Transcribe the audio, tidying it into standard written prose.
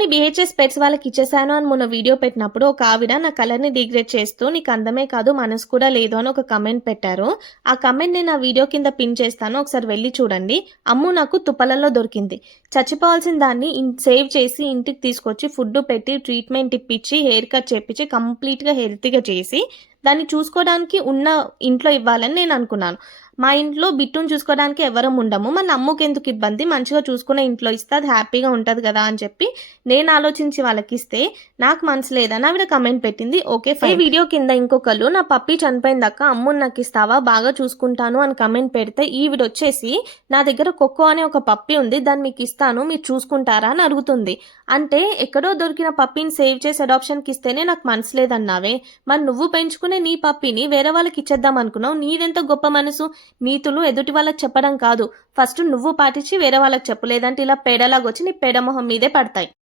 అమ్ముని BHS pets వాళ్ళకి ఇచ్చేసాను అని మొన్న వీడియో పెట్టినప్పుడు ఒక ఆవిడ నా కలర్‌ని డిగ్రేడ్ చేస్తూ నీకు అందమే కాదు మనసు కూడా లేదు అని ఒక కమెంట్ పెట్టారు. ఆ కమెంట్ నేను ఆ వీడియో కింద పిన్ చేస్తాను. ఒకసారి వెళ్లి చూడండి. అమ్ము నాకు తుప్పలలో దొరికింది. చచ్చిపోవాల్సిన దాన్ని సేవ్ చేసి ఇంటికి తీసుకొచ్చి ఫుడ్ పెట్టి ట్రీట్మెంట్ ఇప్పించి హెయిర్ కట్ చేపించి కంప్లీట్‌గా హెల్తీగా చేసి దాన్ని చూసుకోవడానికి ఉన్న ఇంట్లో ఇవ్వాలని నేను అనుకున్నాను. మా ఇంట్లో బిట్టుని చూసుకోవడానికి ఎవరం ఉండము. మన అమ్ముకెందుకు ఇబ్బంది మంచిగా చూసుకునే ఇంట్లో ఇస్తే అది హ్యాపీగా ఉంటది కదా అని చెప్పి నేను ఆలోచించి వాళ్ళకిస్తే నాకు మనసు లేదని ఆవిడ కమెంట్ పెట్టింది. Okay fine. ఈ వీడియో కింద ఇంకొకళ్ళు నా పప్పి చనిపోయిందక్క అమ్ముని నాకు ఇస్తావా బాగా చూసుకుంటాను అని కమెంట్ పెడితే ఈవిడ వచ్చేసి నా దగ్గర కొక్కో అనే ఒక పప్పి ఉంది దాన్ని మీకు ఇస్తాను మీరు చూసుకుంటారా అని అడుగుతుంది. అంటే ఎక్కడో దొరికిన పప్పిని సేవ్ చేసి అడాప్షన్కి ఇస్తేనే నాకు మనసు లేదన్నావే మరి నువ్వు పెంచుకునే నీ పప్పిని వేరే వాళ్ళకి ఇచ్చేద్దాం అనుకున్నావు నీదెంత గొప్ప మనసు. నీతులు ఎదుటి వాళ్ళకి చెప్పడం కాదు ఫస్ట్ నువ్వు పాటించి వేరే వాళ్ళకి చెప్పు లేదంటే ఇలా పేడలాగొచ్చి నీ పేడ మొహం మీదే పడతాయి.